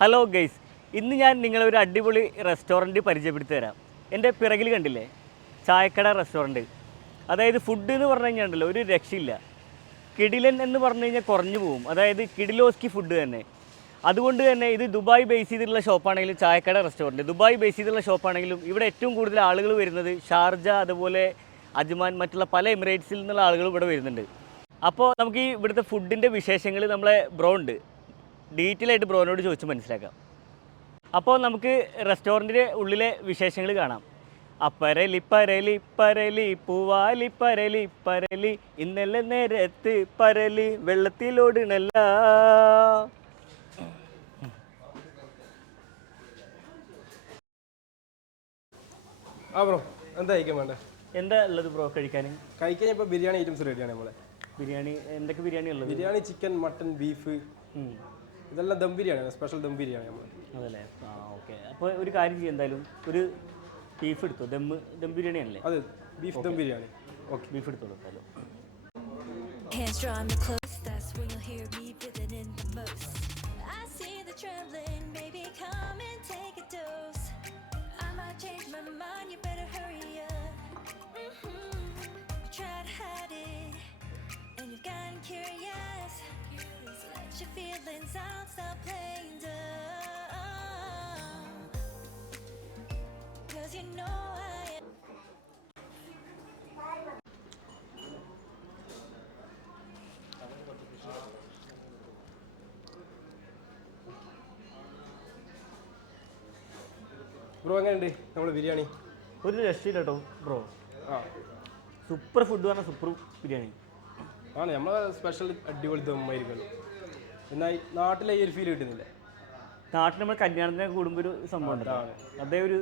Hello guys, ഇന്ന് ഞാൻ നിങ്ങളെ ഒരു അടിപൊളി റെസ്റ്റോറൻറ്റ് പരിചയപ്പെടുത്തി തരാം. എൻ്റെ പിറകിൽ കണ്ടില്ലേ, ചായക്കട റെസ്റ്റോറൻറ്റ്. അതായത് ഫുഡ് എന്ന് പറഞ്ഞു കഴിഞ്ഞാൽ ഉണ്ടല്ലോ ഒരു രക്ഷയില്ല. കിടിലൻ എന്ന് പറഞ്ഞു കഴിഞ്ഞാൽ കുറഞ്ഞു പോകും. അതായത് കിടിലോസ്കി ഫുഡ് തന്നെ. അതുകൊണ്ട് തന്നെ ഇത് ദുബായ് ബേസ് ചെയ്തിട്ടുള്ള ഷോപ്പാണെങ്കിലും ചായക്കട റെസ്റ്റോറൻറ്റ് ദുബായ് ബേസ് ചെയ്തിട്ടുള്ള ഷോപ്പാണെങ്കിലും ഇവിടെ ഏറ്റവും കൂടുതൽ ആളുകൾ വരുന്നത് ഷാർജ, അതുപോലെ അജ്മാൻ, മറ്റുള്ള പല എമിറേറ്റ്സിൽ നിന്നുള്ള ആളുകൾ ഇവിടെ വരുന്നുണ്ട്. അപ്പോൾ നമുക്ക് ഈ ഇവിടുത്തെ ഫുഡിൻ്റെ വിശേഷങ്ങൾ നമ്മളെ ബ്രോ ഉണ്ട്, ഡീറ്റെയിൽ ആയിട്ട് ബ്രോനോട് ചോദിച്ച് മനസ്സിലാക്കാം. അപ്പോൾ നമുക്ക് റെസ്റ്റോറൻറ്റിൻ്റെ ഉള്ളിലെ വിശേഷങ്ങൾ കാണാം. അപ്പരലി പരലി പരലി പൂവാലി പരലി പരലി ഇന്നലെ നേരത്ത് പരലി വെള്ളത്തിലോടണല്ല. ബ്രോ എന്താ കഴിക്കാൻ വേണ്ടേ? എന്താ ഉള്ളത് ബ്രോ കഴിക്കാൻ? കഴിക്കാൻ ഇപ്പോൾ ബിരിയാണി ഐറ്റംസ് റെഡിയാണ് നമ്മളെ. ബിരിയാണി എന്തൊക്കെ ബിരിയാണി ഉള്ളത്? ബിരിയാണി ചിക്കൻ, മട്ടൺ, ബീഫ്, ഇതെല്ലാം ദം ബിരിയാണിയാണ്, സ്പെഷ്യൽ ദം ബിരിയാണി നമ്മൾ. അതല്ലേ? ഓക്കെ. അപ്പോൾ ഒരു കാര്യം ചെയ്യാം, എന്തായാലും ഒരു ബീഫ് എടുത്തോ. ദം ബിരിയാണി ആണല്ലേ? അതെ, beef dum biryani. Okay, beef എടുത്തോളൂ. Hello. Hands draw me close, that's when you'll hear me breathing in the most. I see the trembling, baby, come and take a dose. I might change my mind, you better hurry up. You try to hide it, and you've gotten curious. So let your feelings out, stop playing dumb. 'Cause you know I am. Bro എങ്ങനെയുണ്ട് നമ്മൾ ബിരിയാണി? ഒരു രക്ഷയില്ല കേട്ടോ bro. ആ, super food പറഞ്ഞാൽ super biryani ആണ്. നമ്മളെ special അടിപൊളി ദമ്മായിരിക്കുമല്ലോ. എന്നാൽ നാട്ടിലെ ഈ ഒരു ഫീൽ കിട്ടുന്നില്ല. നാട്ടിൽ നമ്മൾ കല്യാണത്തിനൊക്കെ കൂടുമ്പോൾ ഒരു സംഭവം ഉണ്ട്, അതേ ഒരു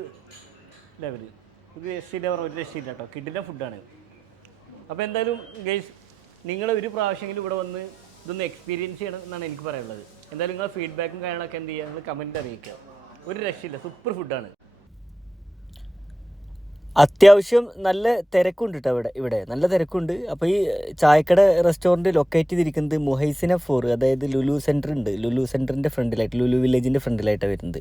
ലെവല്. ഒരു രക്ഷയില്ല പറഞ്ഞാൽ ഒരു രക്ഷയില്ല കേട്ടോ. കിഡിൻ്റെ ഫുഡാണ്. അപ്പോൾ എന്തായാലും ഗൈസ്, നിങ്ങൾ ഒരു പ്രാവശ്യമെങ്കിലും ഇവിടെ വന്ന് ഇതൊന്ന് എക്സ്പീരിയൻസ് ചെയ്യണം എന്നാണ് എനിക്ക് പറയാനുള്ളത്. എന്തായാലും നിങ്ങളുടെ ഫീഡ്ബാക്കും കാര്യങ്ങളൊക്കെ എന്ത് ചെയ്യുക, നിങ്ങൾ കമൻറ്റ് അറിയിക്കുക. ഒരു രക്ഷയില്ല, സൂപ്പർ ഫുഡാണ്. അത്യാവശ്യം നല്ല തിരക്കുണ്ട് കേട്ടോ ഇവിടെ നല്ല തിരക്കുണ്ട്. അപ്പോൾ ഈ ചായക്കട റെസ്റ്റോറൻറ്റ് ലൊക്കേറ്റ് ചെയ്തിരിക്കുന്നത് മുഹൈസിന 4, അതായത് ലുലു സെൻറ്റർ ഉണ്ട്. ലുലു സെൻറ്ററിൻ്റെ ഫ്രണ്ടിലായിട്ട്, ലുലു വില്ലേജിൻ്റെ ഫ്രണ്ടിലായിട്ടാണ് വരുന്നത്.